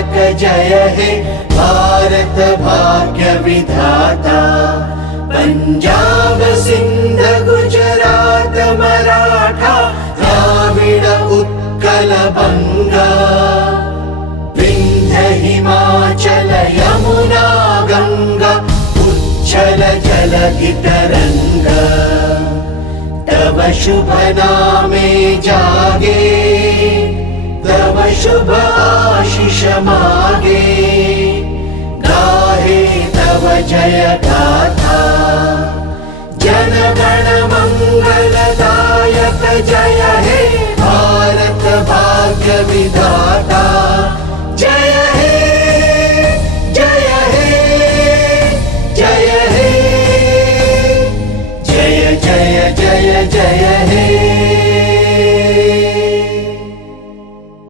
दायक जय हे भारत भाग्य विधाता। पंजाब सिंध गुजरात मराठा द्राविड उत्कल बंगा, विंध्य हिमाचल यमुना गंगा उच्छल जलधि तरंगा। तव शुभ नामे जागे तव शुभ आशीष मागे, गाहे तव जय गाथा। जन गण मंगलदायक जय हे भारत भाग्य विधाता।